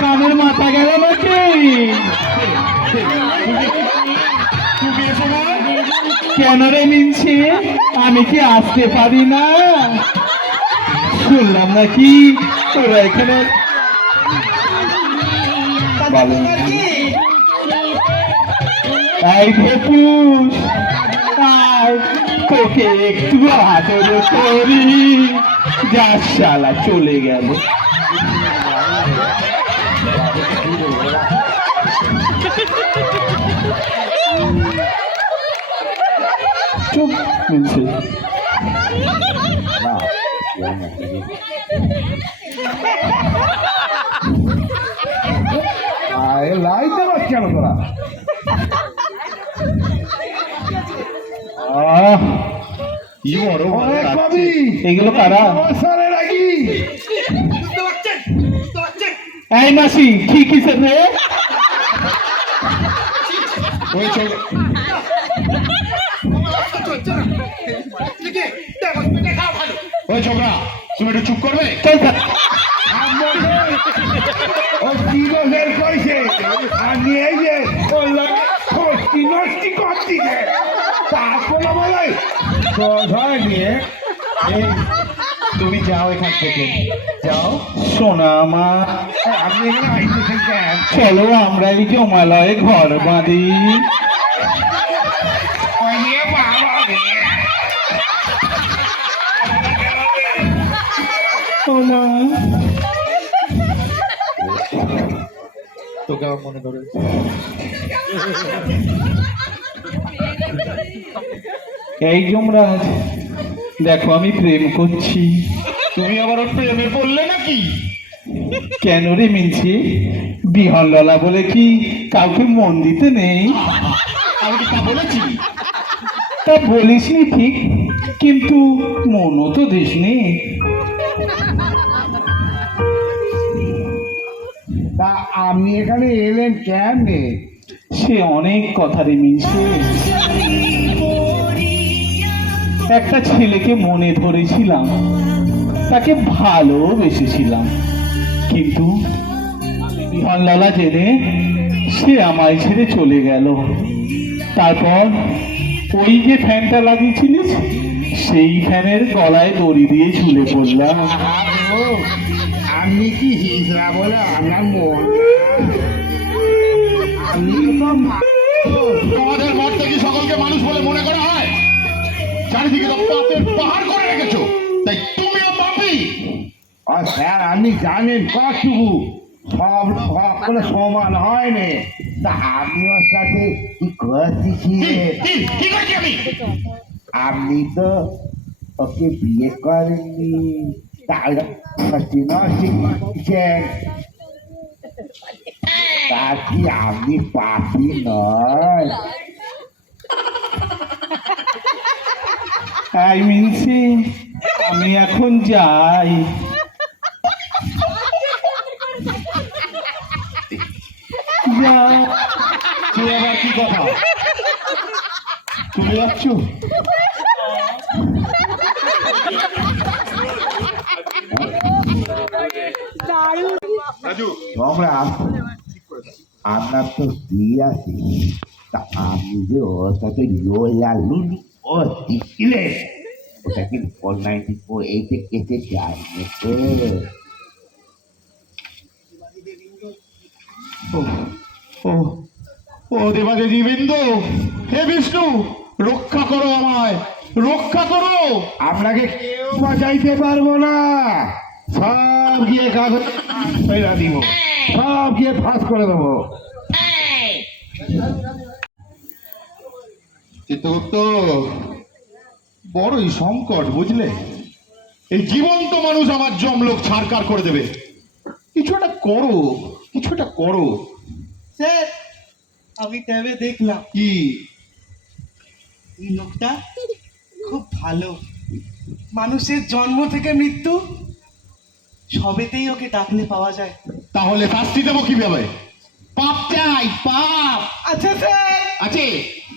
কানের মাথা গেল নাকি কেন রে মিনছি আমি কি আসতে পারি না শুনলাম নাকি? তোরা এখানে। এই ভেপুস আয় তোকে একটু আদর করি। যা চলে গেল। চুপ আয় লাইতে পারছ কেন তোরা? কি বড় এগুলো কারা? এই মাসি কি কিসের রে? ওই চল ওই ছোকরা তুমি একটু চুপ করবে চল থাক। ও কি বের করেছে আমি এই যে নষ্টি নষ্টি করছি যে তারপরে বলে কোথায় নিয়ে তুমি যাও এখান থেকে। যাও, সোনা মা। আপনি এখানে আইতেছেন কেন চলো আমরা এই জমালয়ে ঘর বাঁধি। তোকে মনে ধরে এই যমরাজ, দেখো আমি প্রেম করছি। তুমি আবার প্রেমে পড়লে নাকি? কেন রে মিনছি? বিহন ললা বলে কি কাউকে মন দিতে নেই? আমি তা বলেছি। তা বলিসনি ঠিক, কিন্তু মনও তো দিসনি। তা আপনি এখানে এলেন কেমনে? সে অনেক কথা রে মিনছে। একটা ছেলেকে মনে ধরেছিলাম, তাকে ভালোবেসেছিলাম। কিন্তু বিহনলালা জেনে সে আমায় ছেড়ে চলে গেল। তারপর ওই যে ফ্যানটা লাগিয়েছিলিস, সেই ফ্যানের গলায় দড়ি দিয়ে ঝুলে পড়লাম। আমি কি হিজড়া বলে আমার মন আপনি জানেন কতটুকু। সব সকলে সমান হয় না তা আপনি সাথে কি করছি আমি? আপনি তো ওকে বিয়ে করেননি তা কি আপনি পাপি নয়? আমি এখন যাই। তুই আবার কি কথা তুমি যাচ্ছ তোমরা তো স্ত্রী আছে তা আপনি যে ওর সাথে লোয়া লুলু ও দিচ্ছিলে ও ও দেবাদেবী বিন্দু হে বিষ্ণু রক্ষা করো আমায় রক্ষা করো। আপনাকে কেউ বাঁচাইতে পারব না। সব গিয়ে কাগজ ফেরা দিব। সব গিয়ে ফাঁস করে দেবো। চিত্রগুপ্ত বড়ই সংকট বুঝলে? এই জীবন্ত মানুষ আমার জমলোক ছাড়কার করে দেবে। কিছু একটা করো কিছু একটা করো। স্যার আমি ট্যাবে দেখলাম কি এই লোকটা খুব ভালো। মানুষের জন্ম থেকে মৃত্যু সবেতেই ওকে ডাকলে পাওয়া যায়। তাহলে শাস্তি দেবো কীভাবে? পাপ চাই পাপ। আচ্ছা স্যার। আছে?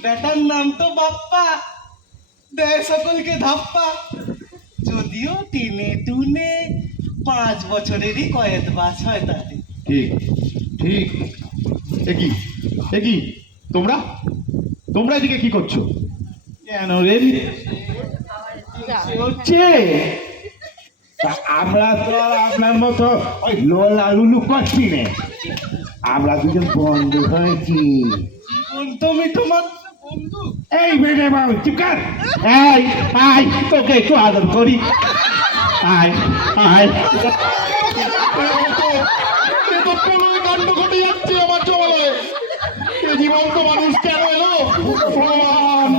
বেটার নাম তো বাপ্পা। দেয় সকলকে ধাপ্পা। যদিও টেনে টুনে পাঁচ বছরেরই কয়েক বাস হয় তাতে। ঠিক ঠিক। তোমরা? তোমরা এদিকে কি করছ? কেন রে? হচ্ছে আমরা তো আপনার মতো ওই লোলা করছি না। আমরা দুজন বন্ধু হয়েছি। তুমি তোমার এই বেটে বাবু চিকার আয় আয় তোকে একটু আদর করি। আয় আয়। মানুষ কেন এলো? ভগবান।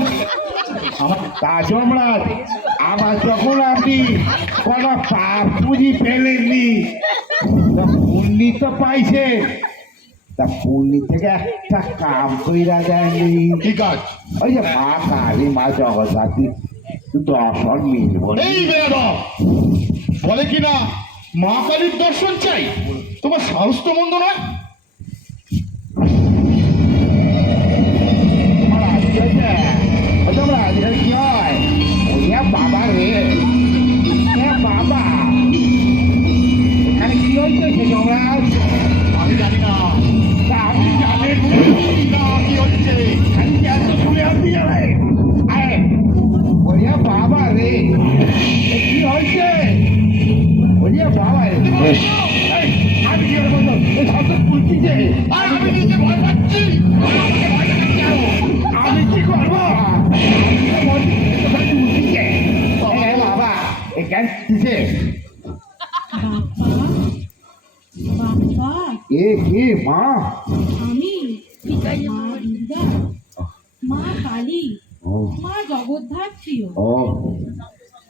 তা যমরাজ আমার যখন আপনি কোনো পাপ পুঁজি ফেলেননি পুণ্যি তো পাইছে। তা পুণ্যি থেকে একটা কাম কইরা দেয়নি কি কাজ? ওই যে মা কালী মা জগদ্ধাত্রী দর্শন মিলব এই বেয়াদব বলে কি না মা কালীর দর্শন চাই? তোমার সাহস তো মন্দ নয়? কি হয় বাবা রে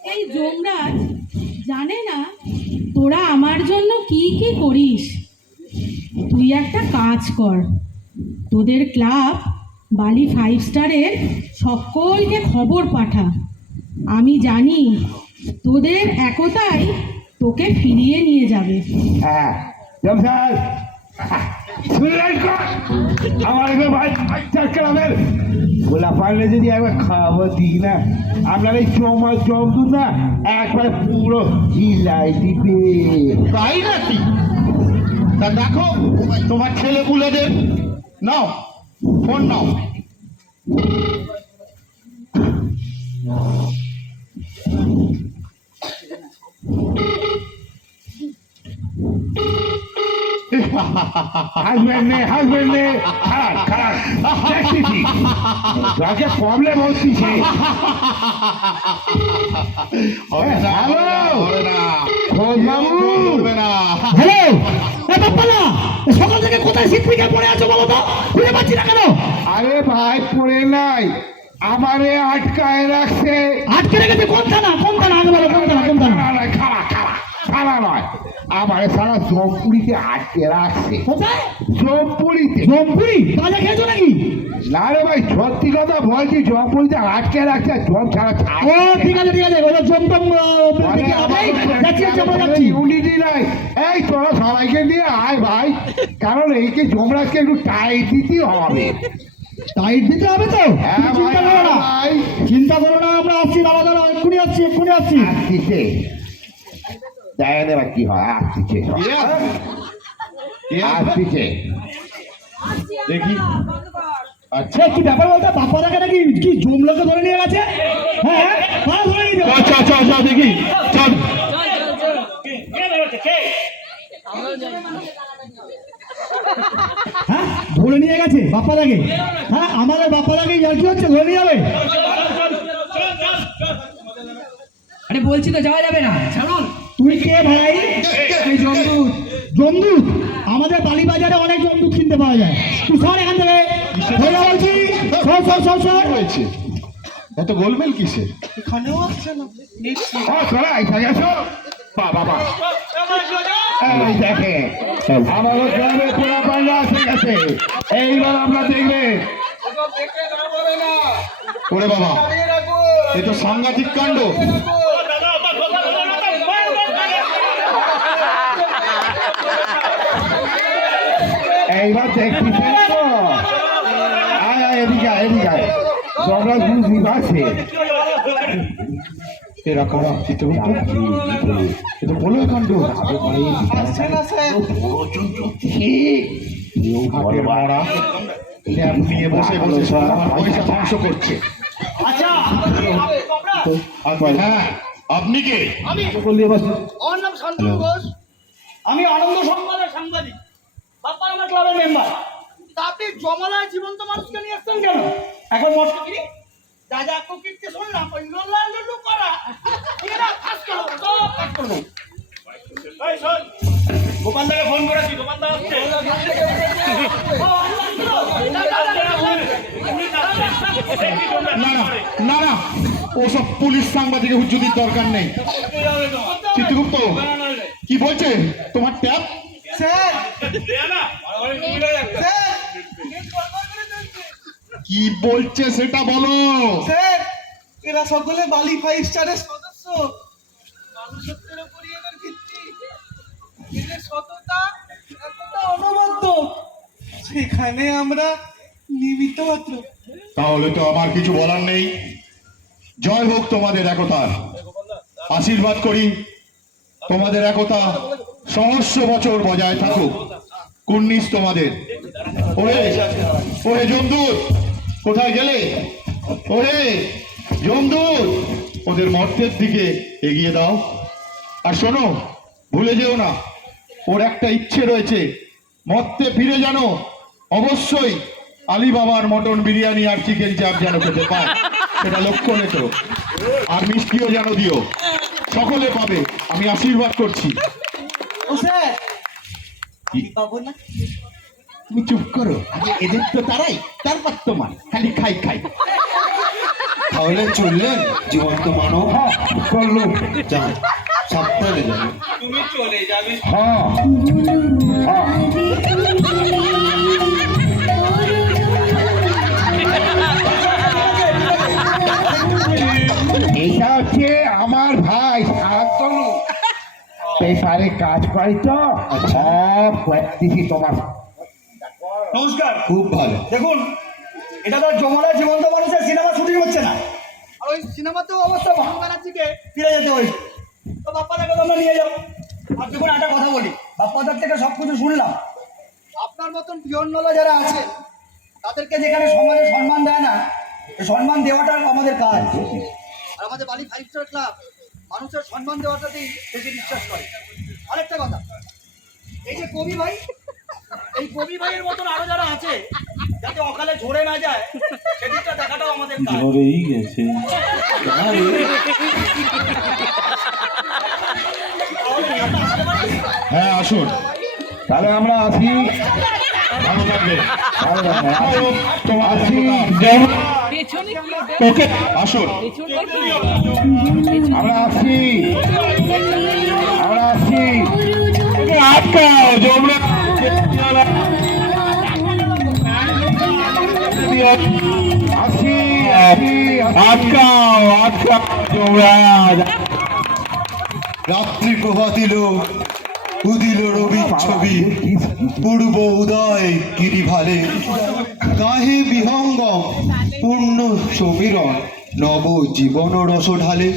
এই যমরাজ জানে না তোরা আমার জন্য কি কি করিস তুই একটা কাজ কর তোদের ক্লাব বালি ফাইভ স্টারের সকলকে খবর পাঠা আমি জানি তোদের একতাই তোকে ফিরিয়ে নিয়ে যাবে। হ্যাঁ শুনলেন আমার ভাই ক্লাবের গোলা যদি একবার খাওয়াবো দিই না। আপনার এই চমা জমদু না একবার পুরো হিলাই দিবে। তাই নাকি? তা দেখো তোমার ছেলে পুলেদের নাও ফোন নাও। হাজবেন্ড হাজবেন্ড খারাপ খারাপ। যাকে প্রবলেম হচ্ছে হবে বাবু হ্যালো? এ বাপ্পালা সকাল থেকে কোথায় সিট পিকে পড়ে আছো বলো তো? খুঁজে পাচ্ছি না কেন? আরে ভাই পড়ে নাই। আমারে আটকায় রাখছে। আটকে রেখেছে কোন থানা কোন থানা আগে বলো কোন থানা কোন থানা খালা নয় খালা খালা খালা নয় আমারে সারা জমপুরিতে আটকে রাখছে কোথায়? জমপুরিতে জমপুরি তাজা খেয়েছো নাকি? না রে ভাই সত্যি কথা বলছি জমপুরিতে আটকে রাখছে আর জম ছাড়া ও ঠিক আছে ঠিক আছে ওই ইউনিটি নাই এই তোরা সবাইকে দিয়ে আয় ভাই কারণ এইকে জমরাজকে একটু টাইট দিতে হবে। টাইট দিতে হবে তো? হ্যাঁ চিন্তা করো না। চিন্তা করো না আমরা আসছি দাঁড়া দাঁড়া এক্ষুনি আসছি এক্ষুনি আসছি। আসছে দেখা দেবা কি হয়? আসছে? আসছে দেখি। সে কি ব্যাপার বলতে? বাপ্পা দেখে নাকি কি জমলোকে ধরে নিয়ে গেছে? হ্যাঁ হ্যাঁ ধরে নিয়ে আচ্ছা আচ্ছা আচ্ছা দেখি। চল। হ্যাঁ ধরে নিয়ে গেছে বাপ্পা দাকে হ্যাঁ আমাদের বাপ্পা দাকে ইয়ার কি হচ্ছে? ধরে নিয়ে যাবে। আরে বলছি তো যাওয়া যাবে না। ছাড়ুন। তুই কে ভাই? এই জমদূত। জমদূত আমাদের বালিবাজারে অনেক জমদূত কিনতে পাওয়া যায়। তুই সর এখান থেকে। বলছি সর সর সর সর। হয়েছে? এত গোলমেল কিসের এখানেও আসছে না? ও বা বাবা এই দেখে আমাদের গ্রামে পোড়া পান্ডা এসে গেছে। এইবার আমরা দেখবে। ওরে বাবা এ তো সাংঘাতিক কাণ্ড। এইবার আয় আয় এদিকে এদিকে বুঝি এরকম বলো কাণ্ড নিয়ে বসে বসে সব পয়সা ধ্বংস করছে। হ্যাঁ আপনি কে? বললি আমার নাম শান্তনু ঘোষ। আমি আনন্দ সংবাদের সাংবাদিক। বাপ্পার আমার ক্লাবের মেম্বার তা আপনি জমালায় জীবন্ত মানুষকে নিয়ে আসছেন কেন? এখন যা যা কুকিরকে শুনলাম ওই লোল্লা লুল্লু করা। এরা ফাঁস করো সব ফাঁস করব। গোপাল দাকে ফোন করেছি গোপাল দা আসছে। না না ওসব পুলিশ সাংবাদিকের হুজুরির দরকার নেই। চিত্রগুপ্ত কি বলছে? তোমার ট্যাপ? কি বলছে সেটা বলো। স্যার এরা সকলে বালি ফাইভ স্টারের সদস্য। মানুষত্বের উপরই এদের ভিত্তি। এদের সততা এতটা অনবদ্য। সেখানে আমরা নিমিত্ত মাত্র। তাহলে তো আমার কিছু বলার নেই। জয় হোক তোমাদের একতার। আশীর্বাদ করি তোমাদের একতা। সহস্র বছর বজায় থাকুক কুন্নিস তোমাদের। ওরে ওরে জমদূত, কোথায় গেলে? ওরে, জমদূত, ওদের মর্তের দিকে এগিয়ে দাও। আর শোনো, ভুলে যেও না, ওর একটা ইচ্ছে রয়েছে। মর্তে ফিরে জানো অবশ্যই আলিবাবার মটন বিরিয়ানি আর চিকেন চাপ যেন খেতে পায়। সেটা লক্ষ্য রেখো। আর মিষ্টিও যেন দিও। সকলে পাবে। আমি আশীর্বাদ করছি। ও আমি পাবো না। তুমি চুপ করো। আগে এদের তো তারাই তারপর তোমার। খালি খাই খাই। তাহলে চললেন জীবন্ত মানব। করল। যান সাবধানে যাবে। হ্যাঁ। এটা পেশারে কাজ পাই তো। সব দিছি তোমার। নমস্কার। খুব ভালো। দেখুন এটা তো জমালায় জীবন্ত মানুষের সিনেমা শুটিং হচ্ছে না। আর ওই সিনেমাতেও অবস্থা ভান ব্যানার্জিকে ফিরে যেতে হয়েছে। তো বাপ্পাদাকে তো আমরা নিয়ে যাব। আর দেখুন একটা কথা বলি। বাপ্পাদার থেকে সব কিছু শুনলাম। আপনার মতন পিয়নওয়ালা যারা আছে তাদেরকে যেখানে সমাজে সম্মান দেয় না সম্মান দেওয়াটা আমাদের কাজ। আর আমাদের বালি ফাইভ স্টার ক্লাব মানুষের সম্মান দেওয়াটাতেই বেশি বিশ্বাস করে। আরেকটা কথা, এই যে কবি ভাই, এই কবি ভাইয়ের মতন আরও যারা আছে, যাতে অকালে ঝরে না যায়, সেদিকটা দেখাটাও আমাদের কাজ। হ্যাঁ আসুন। তাহলে আমরা আসি। ভালো থাকবে আসি। ওকে আসুন। আমরা আসি আমরা আটকাও আসি আসি আটকাও আটকাও যমরাজ রাত্রি প্রভাতিল উদিল রবি ছবি পূর্ব উদয় গিরিভালে। গাহে বিহঙ্গ পূর্ণ সমীরণ নব জীবন রস ঢালে।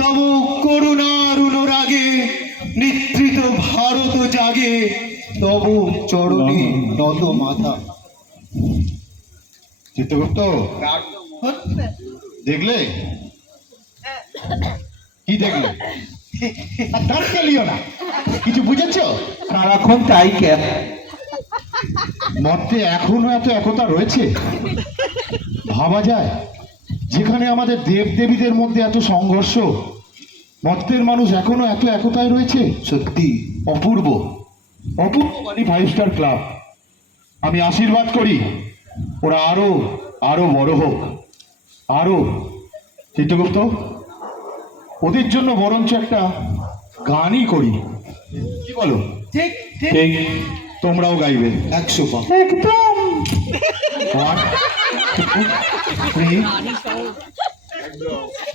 তব করুণার অনুরাগে নিদ্রিত ভারত জাগে। তব চরণে নত মাথা। চিত্রগুপ্ত দেখলে? কি দেখলে? আর দাঁত কেলিও না। কিছু বুঝেছ? সারাক্ষণ তাই কেন? মর্তে এখনও এত একতা রয়েছে। ভাবা যায় যেখানে আমাদের দেব দেবীদের মধ্যে এত সংঘর্ষ মর্তের মানুষ এখনও এত একতায় রয়েছে? সত্যি অপূর্ব। অপূর্ব বাণী ফাইভ স্টার ক্লাব আমি আশীর্বাদ করি ওরা আরও আরও বড় হোক। আরও চিত্রগুপ্ত ওদের জন্য বরঞ্চ একটা গানই করি। কি বলো? ঠিক ঠিক। তোমরাও গাইবে একশো পা three.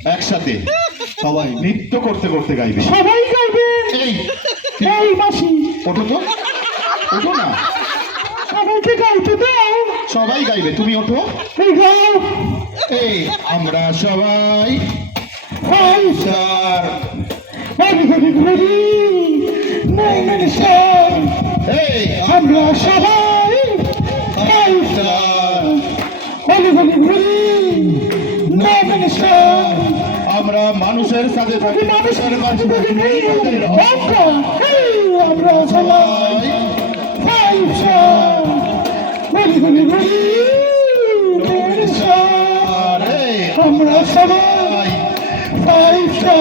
একসাথে সবাই নৃত্য করতে করতে গাইবে। সবাই গাইবে। এই এই মাসি। ওঠো তো। ওঠো না। একটা গাইতে দাও। সবাই গাইবে তুমি ওঠো। এই গাও। এই আমরা সবাই ফাইসার বাবুগুড়ি ঘুরি মৌমিন স্যার আমরা সবাই ফাইসার বাবুগুড়ি ঘুরি মৌমিন স্যার আমরা মানুষের সাথে থাকি মানুষের কাছে থাকি আমরা সবাই ফাইসার বাবুগুড়ি ঘুরি মৌমিন স্যার আমরা সবাই পাইসা